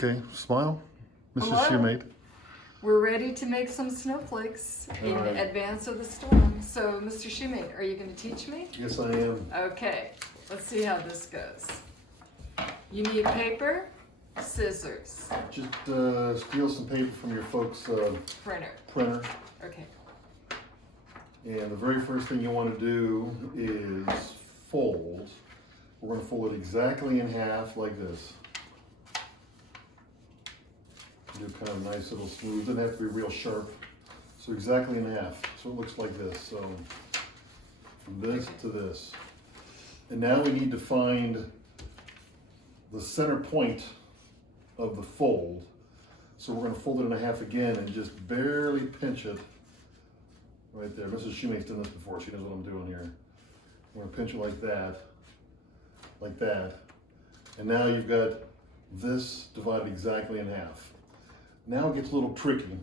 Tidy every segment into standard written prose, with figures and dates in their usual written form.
Okay, smile, Mrs. Hello. Shumate. We're ready to make some snowflakes in All right. advance of the storm. So, Mr. Shumate, are you going to teach me? Yes, I am. Okay, let's see how this goes. You need paper, scissors, Just steal some paper from your folks' printer. printer. Okay, And the very first thing you want to do is fold. We're going to fold it exactly in half like this. Do kind of a nice little smooth. Doesn't have to be real sharp. So exactly in half. So it looks like this. So from this to this. And now we need to find the center point of the fold. So we're going to fold it in half again and just barely pinch it right there. Mrs. Shumate's done this before. She knows what I'm doing here. We're going to pinch it like that. Like that. And now you've got this divided exactly in half. Now it gets a little tricky,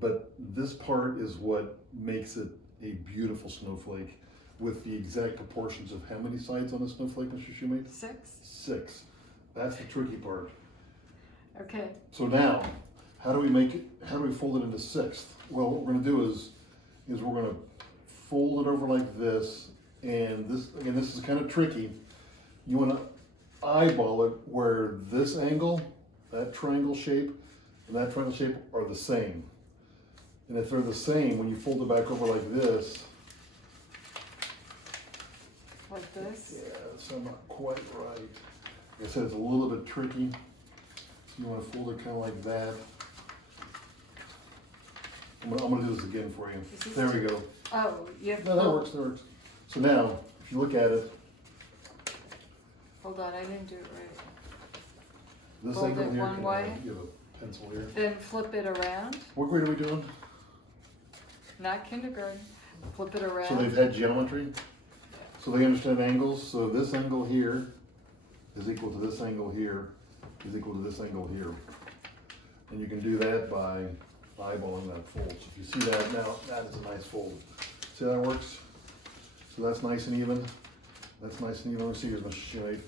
but this part is what makes it a beautiful snowflake with the exact proportions of how many sides on the snowflake, Mr. Shumate? 6. 6. That's the tricky part. Okay, So now, how do we make it, how do we fold it into 6? Well, what we're gonna do is we're gonna fold it over like this, and this, again, this is kind of tricky. You wanna eyeball it where this angle, that triangle shape, and that triangle shape are the same. And if they're the same, when you fold it back over like this, like this. yeah, so I'm not quite right. Like I said, it's a little bit tricky. You want to fold it kind of like that. I'm gonna do this again for you. There we go. Oh, you have to No, that fold. works, that works. So now, if you look at it, Hold on, I didn't do it right. this Fold angle it here, one can way. you have a pencil here? Then flip it around. What grade are we doing? Not kindergarten. Flip it around. So they've had geometry, so they understand angles. So this angle here is equal to this angle here, is equal to this angle here. And you can do that by eyeballing that fold. So if you see that now, that is a nice fold. See how that works? So that's nice and even. That's nice and even. Let me see here, Mr. Shumate.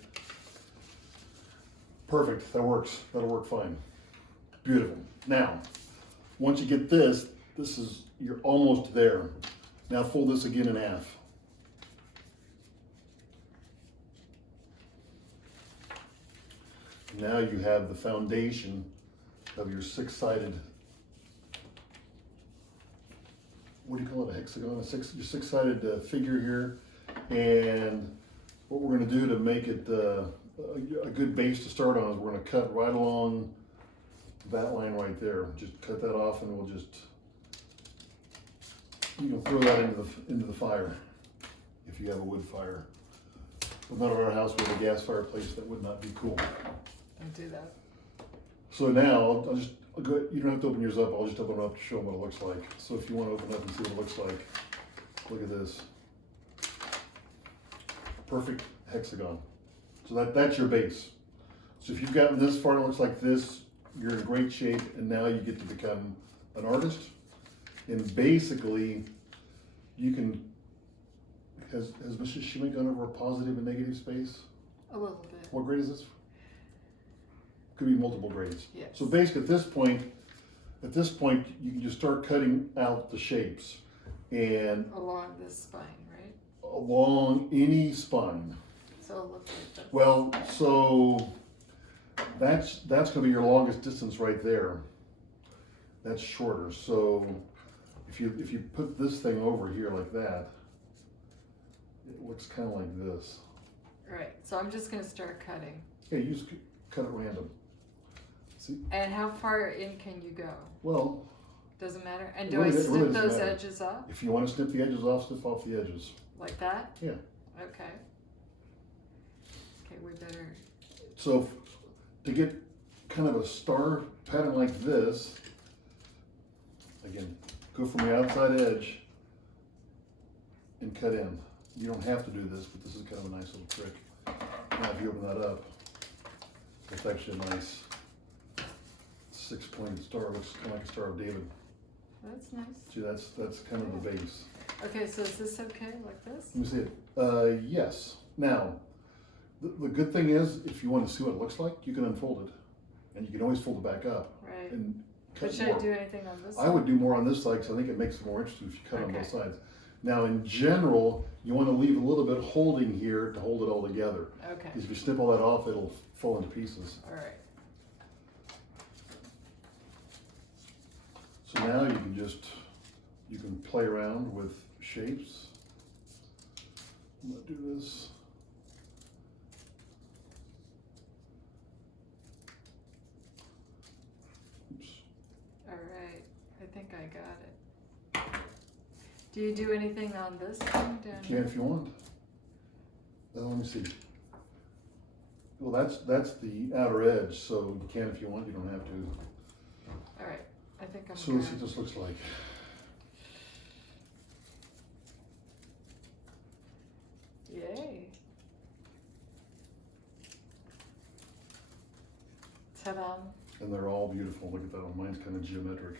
Perfect, that works. That'll work fine. Beautiful. Now, once you get this, you're almost there. Now fold this again in half. Now you have the foundation of your six-sided, what do you call it, a hexagon? Your six-sided figure here. And what we're gonna do to make it a good base to start on is we're gonna cut right along that line right there. Just cut that off and we'll just, you can throw that into the fire if you have a wood fire. But not at our house with a gas fireplace, that would not be cool. Don't do that. So now, I'll go, you don't have to open yours up, I'll just open it up to show them what it looks like. So if you want to open it up and see what it looks like, look at this. Perfect hexagon. So that's your base. So if you've gotten this far and it looks like this, you're in great shape, and now you get to become an artist. And basically, you can, has Mrs. Shumate gone over a positive and negative space? A little bit. What grade is this? Could be multiple grades. Yes. So basically at this point, you can just start cutting out the shapes and Along this spine, right? along any spine. So it'll look like this. Well, so that's gonna be your longest distance right there. That's shorter. So if you put this thing over here like that, it looks kind of like this. Right, so I'm just gonna start cutting. Yeah, you just cut it random. See? And how far in can you go? Well, Doesn't matter? And It do really I doesn't snip those matter. edges off? if you want to snip the edges off, snip off the edges. Like that? Yeah. Okay. Okay, we better, So to get kind of a star pattern like this, again, go from the outside edge and cut in. You don't have to do this, but this is kind of a nice little trick. Now if you open that up, it's actually a nice 6-pointed star. It looks kind of like a Star of David. that's nice. See, that's kind of the base. Okay, so is this okay, like this? Let me see it. Yes. Now, the good thing is, if you want to see what it looks like, you can unfold it. and you can always fold it back up Right. and But cut should more. I do anything on this I side? would do more on this side because I think it makes it more interesting if you cut on Okay. both sides. Now, in general, you want to leave a little bit holding here to hold it all together. Okay, Because if you snip all that off, it'll fall into pieces. all right. So now you can play around with shapes. I'm gonna do this. Oops. All right, I think I got it. Do you do anything on this thing down You can here? if you want. Let me see. Well, that's the outer edge, so you can if you want, you don't have to. All right, I think I'm So let's see good. what this looks like. Yay. Ta-da. And they're all beautiful. Look at that one. Mine's kind of geometric.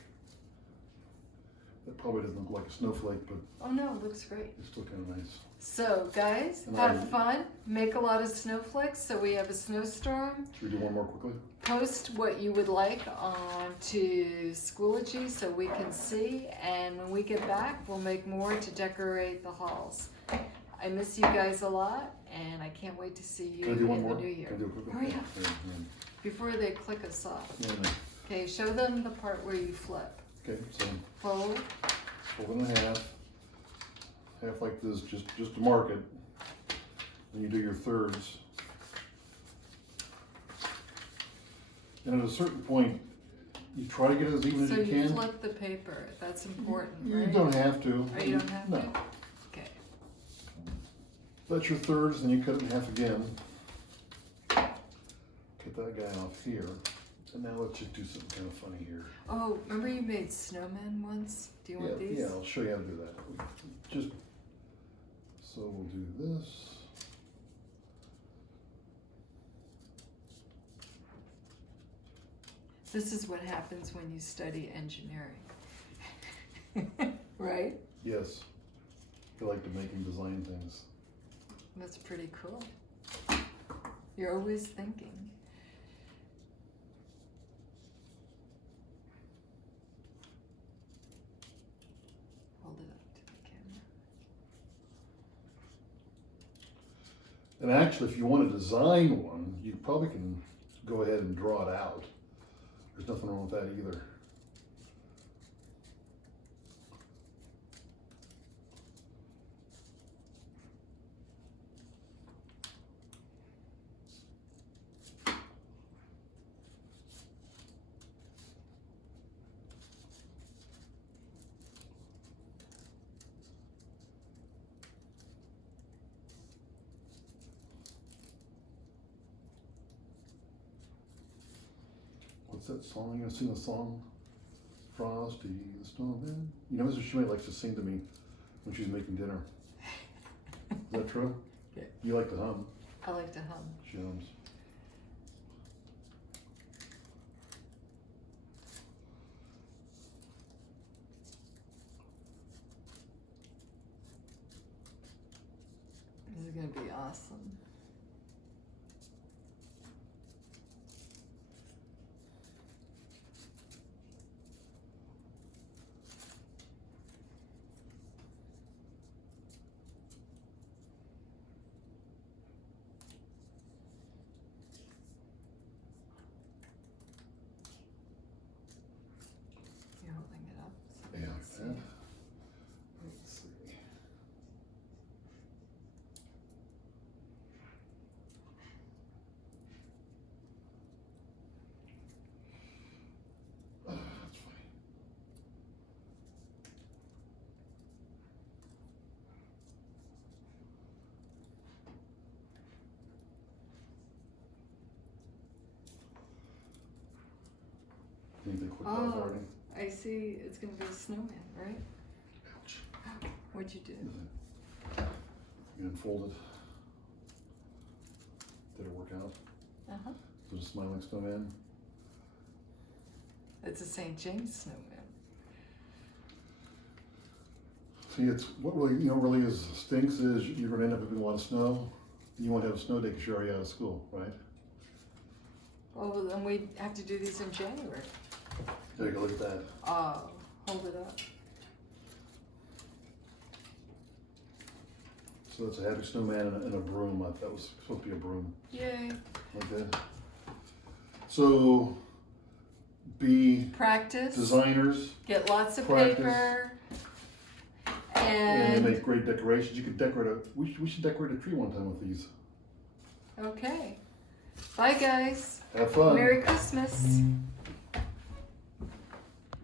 That probably doesn't look like a snowflake, but Oh no, it looks great. it's still kind of nice. So guys, And have fun, make a lot of snowflakes so we have a snowstorm. Should we do one more quickly? Post what you would like on to Schoology so we can see, and when we get back, we'll make more to decorate the halls. I miss you guys a lot, and I can't wait to see you Can I do one in the more? new year. Can I do it quickly? Hurry up, Yeah, before they click us off. yeah. Okay, show them the part where you flip. Okay, so Fold, fold it in half like this, just to mark it. Then you do your thirds. And at a certain point, you try to get it as even so as you you can. flip the paper, that's important, You right? don't have to. Oh, you don't have No. to? Okay. That's your thirds, then you cut it in half again. Cut that guy off here. And now let's just do something kind of funny here. Oh, remember you made snowmen once? Do you want these? Yeah, I'll show you how to do that. Just, so we'll do this. This is what happens when you study engineering. Right? Yes. I like to make and design things. That's pretty cool. You're always thinking. Hold it up to the camera. And actually, if you want to design one, you probably can go ahead and draw it out. There's nothing wrong with that either. What's that song? You gonna sing the song? Frosty the Snowman? You know, Mrs. Shumate likes to sing to me when she's making dinner. Is that true? Yeah. You like to hum. I like to hum. She hums. This is gonna be awesome. You're holding it up. So we Yeah, can like see that. it. Let's see. That's funny. Anything quick off Oh. already? I see it's gonna be a snowman, right? Ouch. What'd you do? You unfold it. Did it work out? Uh-huh. Was it a smiling snowman? It's a St. James snowman. See, it's what really, really is stinks is you're gonna end up having a lot of snow. And you won't have a snow day because you're already out of school, right? Oh, then we have to do these in January. There you go, look at that. Hold it up. So that's a happy snowman and a broom. That was supposed to be a broom. Yay. Okay. So, be Practice. designers, Get lots of Practice. paper. and they And, make great decorations. You could decorate we should decorate a tree one time with these. okay. Bye, guys. Have fun. Merry Christmas.